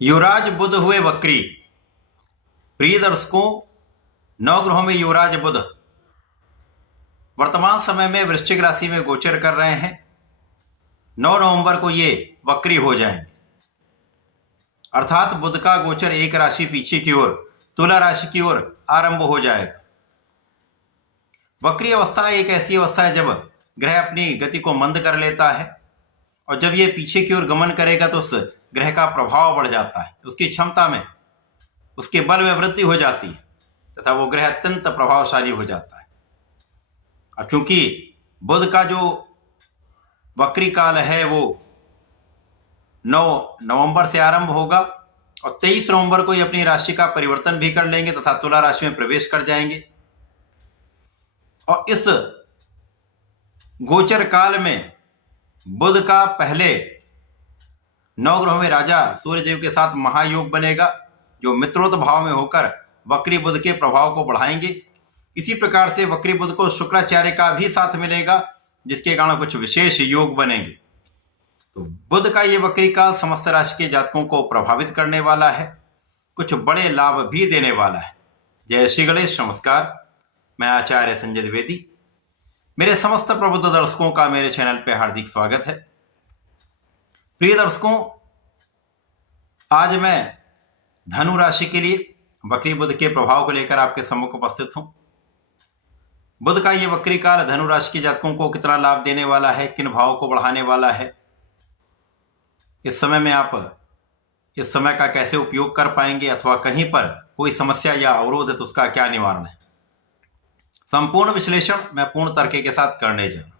युवराज बुध हुए वक्री। प्रिय दर्शकों, नवग्रहों में युवराज बुध वर्तमान समय में वृश्चिक राशि में गोचर कर रहे हैं। 9 नवंबर को ये वक्री हो जाएंगे, अर्थात बुध का गोचर एक राशि पीछे की ओर तुला राशि की ओर आरंभ हो जाएगा। वक्री अवस्था एक ऐसी अवस्था है जब ग्रह अपनी गति को मंद कर लेता है और जब ये पीछे की ओर गमन करेगा तो उस ग्रह का प्रभाव बढ़ जाता है, उसकी क्षमता में, उसके बल में वृद्धि हो जाती है तथा वो ग्रह अत्यंत प्रभावशाली हो जाता है। अब क्योंकि बुध का जो वक्री काल है वो 9 नवंबर से आरंभ होगा और 23 नवंबर को ये अपनी राशि का परिवर्तन भी कर लेंगे तथा तुला राशि में प्रवेश कर जाएंगे। और इस गोचर काल में बुध का पहले 9 ग्रहों में राजा सूर्य देव के साथ महायोग बनेगा, जो मित्रोत भाव में होकर वक्री बुध के प्रभाव को बढ़ाएंगे। इसी प्रकार से वक्री बुध को शुक्राचार्य का भी साथ मिलेगा, जिसके कारण कुछ विशेष योग बनेंगे। तो बुध का ये वक्री काल समस्त राशि के जातकों को प्रभावित करने वाला है, कुछ बड़े लाभ भी देने वाला है। जय श्री गणेश। नमस्कार, मैं आचार्य संजय द्विवेदी। मेरे समस्त प्रबुद्ध दर्शकों का मेरे चैनल पे हार्दिक स्वागत है। प्रिय दर्शकों, आज मैं धनु राशि के लिए वक्री बुध के प्रभाव को लेकर आपके सम्मुख उपस्थित हूं। बुध का ये वक्री काल धनु राशि के जातकों को कितना लाभ देने वाला है, किन भावों को बढ़ाने वाला है, इस समय में आप इस समय का कैसे उपयोग कर पाएंगे अथवा कहीं पर कोई समस्या या अवरोध है तो उसका क्या निवारण है, संपूर्ण विश्लेषण मैं पूर्ण तर्क के साथ करने जा रहा हूं।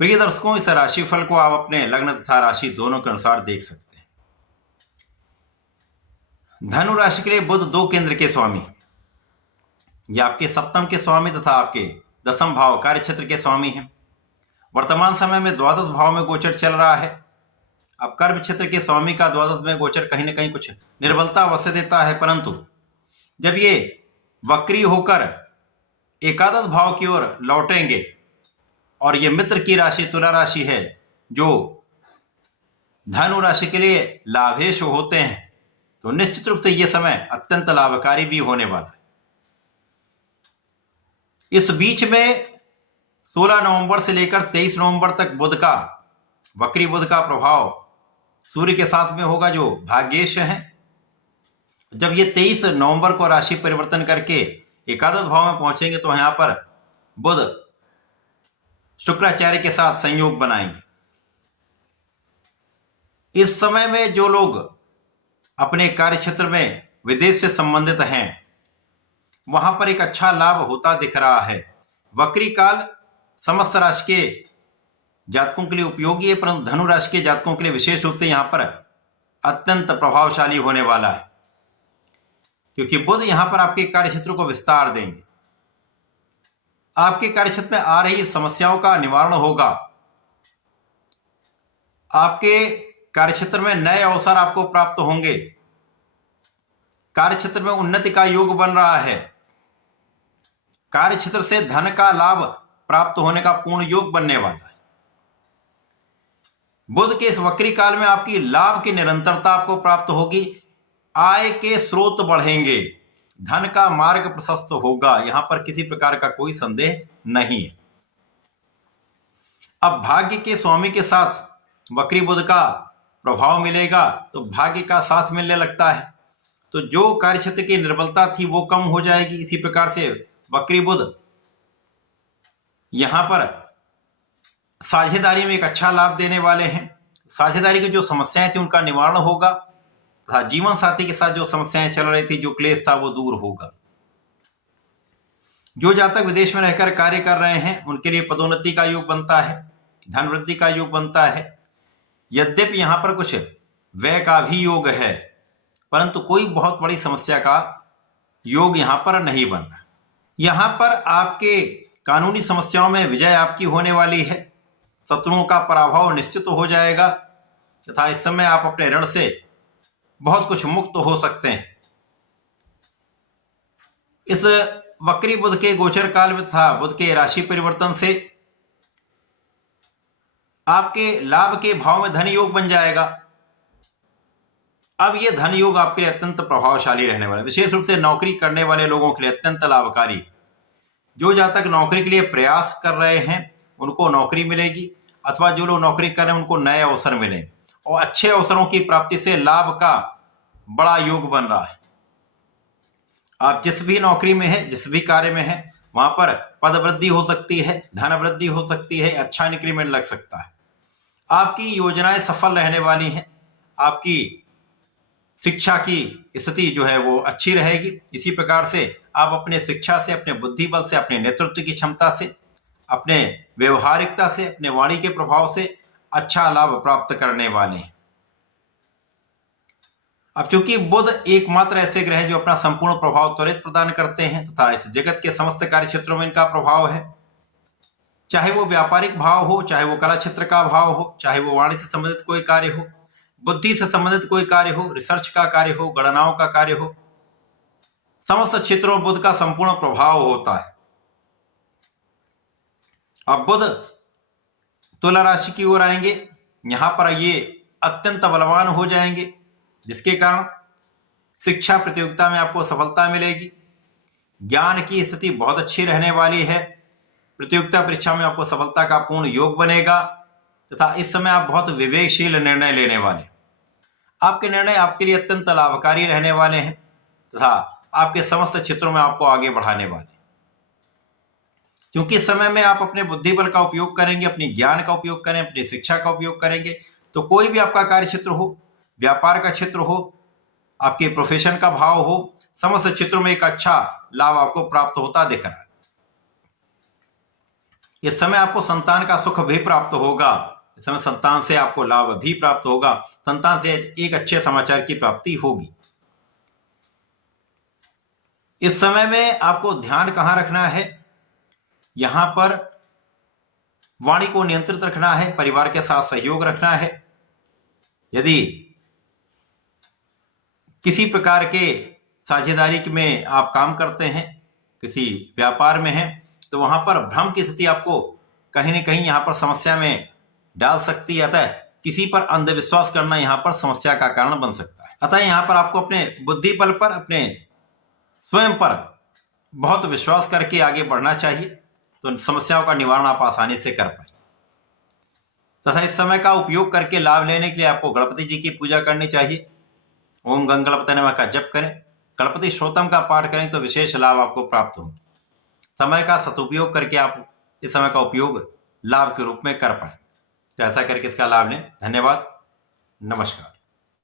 प्रिय दर्शकों, इस राशिफल को आप अपने लग्न तथा राशि दोनों के अनुसार देख सकते हैं। धनु राशि के लिए बुध 2 केंद्र के स्वामी, ये आपके सप्तम के स्वामी तथा आपके 10th भाव कार्य क्षेत्र के स्वामी हैं। वर्तमान समय में द्वादश भाव में गोचर चल रहा है। अब कर्म क्षेत्र के स्वामी का द्वादश में गोचर कहीं ना कहीं कुछ निर्बलता अवश्य देता है, परंतु जब ये वक्री होकर एकादश भाव की ओर लौटेंगे और ये मित्र की राशि तुला राशि है, जो धनु राशि के लिए लाभेश होते हैं, तो निश्चित रूप से यह समय अत्यंत लाभकारी भी होने वाला है। इस बीच में 16 नवंबर से लेकर 23 नवंबर तक बुध का वक्री बुध का प्रभाव सूर्य के साथ में होगा, जो भाग्येश है। जब ये 23 नवंबर को राशि परिवर्तन करके एकादश भाव में पहुंचेंगे तो यहां पर बुध शुक्राचार्य के साथ संयोग बनाएंगे। इस समय में जो लोग अपने कार्य क्षेत्र में विदेश से संबंधित हैं, वहां पर एक अच्छा लाभ होता दिख रहा है। वक्री काल समस्त राशि के जातकों के लिए उपयोगी है, परंतु धनु राशि के जातकों के लिए विशेष रूप से यहां पर अत्यंत प्रभावशाली होने वाला है, क्योंकि बुध यहां पर आपके कार्य क्षेत्र को विस्तार देंगे। आपके कार्य क्षेत्र में आ रही समस्याओं का निवारण होगा। आपके कार्य क्षेत्र में नए अवसर आपको प्राप्त होंगे। कार्य क्षेत्र में उन्नति का योग बन रहा है। कार्य क्षेत्र से धन का लाभ प्राप्त होने का पूर्ण योग बनने वाला है। बुध के इस वक्री काल में आपकी लाभ की निरंतरता आपको प्राप्त होगी। आय के स्रोत बढ़ेंगे, धन का मार्ग प्रशस्त होगा, यहां पर किसी प्रकार का कोई संदेह नहीं है। अब भाग्य के स्वामी के साथ वक्री बुध का प्रभाव मिलेगा तो भाग्य का साथ मिलने लगता है, तो जो कार्य क्षेत्र की निर्बलता थी वो कम हो जाएगी। इसी प्रकार से वक्री बुध यहां पर साझेदारी में एक अच्छा लाभ देने वाले हैं। साझेदारी की जो समस्याएं थी उनका निवारण होगा तथा जीवन साथी के साथ जो समस्याएं चल रही थी, जो क्लेश था, वो दूर होगा। जो जातक विदेश में रहकर कार्य कर रहे हैं उनके लिए पदोन्नति का योग बनता है, धन वृद्धि का योग बनता है। यद्यपि यहां पर कुछ व्यय का भी योग है, परंतु कोई बहुत बड़ी समस्या का योग यहां पर नहीं बन रहा। यहां पर आपके कानूनी समस्याओं में विजय आपकी होने वाली है। शत्रुओं का पराभव निश्चित हो जाएगा तथा इस समय आप अपने ऋण से बहुत कुछ मुक्त हो सकते हैं। इस वक्री बुध के गोचर काल में तथा बुध के राशि परिवर्तन से आपके लाभ के भाव में धन योग बन जाएगा। अब ये धन योग आपके लिए अत्यंत प्रभावशाली रहने वाला है, विशेष रूप से नौकरी करने वाले लोगों के लिए अत्यंत लाभकारी। जो जहां तक नौकरी के लिए प्रयास कर रहे हैं उनको नौकरी मिलेगी, अथवा जो लोग नौकरी कर रहे हैं उनको नए अवसर मिले, और अच्छे अवसरों की प्राप्ति से लाभ का बड़ा योग बन रहा है। आप जिस भी नौकरी में है, जिस भी कार्य में है, वहां पर पद वृद्धि हो सकती है, धन वृद्धि हो सकती है, अच्छा इंक्रीमेंट लग सकता है। आपकी योजनाएं सफल रहने वाली हैं। आपकी शिक्षा की स्थिति जो है वो अच्छी रहेगी। इसी प्रकार से आप अपने शिक्षा से, अपने बुद्धि बल से, अपने नेतृत्व की क्षमता से, अपने व्यवहारिकता से, अपने वाणी के प्रभाव से अच्छा लाभ प्राप्त करने वाले हैं। अब चूंकि बुध एकमात्र ऐसे ग्रह जो अपना संपूर्ण प्रभाव त्वरित प्रदान करते हैं तथा इस जगत के समस्त कार्य क्षेत्रों में इनका प्रभाव है, चाहे वो व्यापारिक भाव हो, चाहे वो कला क्षेत्र का भाव हो, चाहे वो वाणी से संबंधित कोई कार्य हो, बुद्धि से संबंधित कोई कार्य हो, रिसर्च का कार्य हो, गणनाओं का कार्य हो, समस्त क्षेत्रों में बुध का संपूर्ण प्रभाव होता है। अब बुध तुला राशि की ओर आएंगे, यहां पर ये अत्यंत बलवान हो जाएंगे, जिसके कारण शिक्षा प्रतियोगिता में आपको सफलता मिलेगी। ज्ञान की स्थिति बहुत अच्छी रहने वाली है। प्रतियोगिता परीक्षा में आपको सफलता का पूर्ण योग बनेगा तथा इस समय आप बहुत विवेकशील निर्णय लेने वाले। आपके निर्णय आपके लिए अत्यंत लाभकारी रहने वाले हैं तथा आपके समस्त क्षेत्रों में आपको आगे बढ़ाने वाले। क्योंकि इस समय में आप अपने बुद्धि बल का उपयोग करेंगे, अपनी ज्ञान का उपयोग करें, अपनी शिक्षा का उपयोग करेंगे, तो कोई भी आपका कार्य क्षेत्र हो, व्यापार का क्षेत्र हो, आपके प्रोफेशन का भाव हो, समस्त क्षेत्रों में एक अच्छा लाभ आपको प्राप्त होता दिख रहा है। इस समय आपको संतान का सुख भी प्राप्त होगा। इस समय संतान से आपको लाभ भी प्राप्त होगा। संतान से एक अच्छे समाचार की प्राप्ति होगी। इस समय में आपको ध्यान कहां रखना है? यहां पर वाणी को नियंत्रित रखना है, परिवार के साथ सहयोग रखना है। यदि किसी प्रकार के साझेदारी में आप काम करते हैं, किसी व्यापार में हैं, तो वहां पर भ्रम की स्थिति आपको कहीं न कहीं यहां पर समस्या में डाल सकती है। अतः किसी पर अंधविश्वास करना यहां पर समस्या का कारण बन सकता है। अतः यहां पर आपको अपने बुद्धि बल पर, अपने स्वयं पर बहुत विश्वास करके आगे बढ़ना चाहिए, तो समस्याओं का निवारण आप आसानी से कर पाए। तथा इस समय का उपयोग करके लाभ लेने के लिए आपको गणपति जी की पूजा करनी चाहिए। ओम गंगणपतये नमः का जप करें, गणपति श्रोतम का पाठ करें, तो विशेष लाभ आपको प्राप्त होंगे। समय का सदुपयोग करके आप इस समय का उपयोग लाभ के रूप में कर पाए, तो ऐसा करके इसका लाभ लें। धन्यवाद, नमस्कार।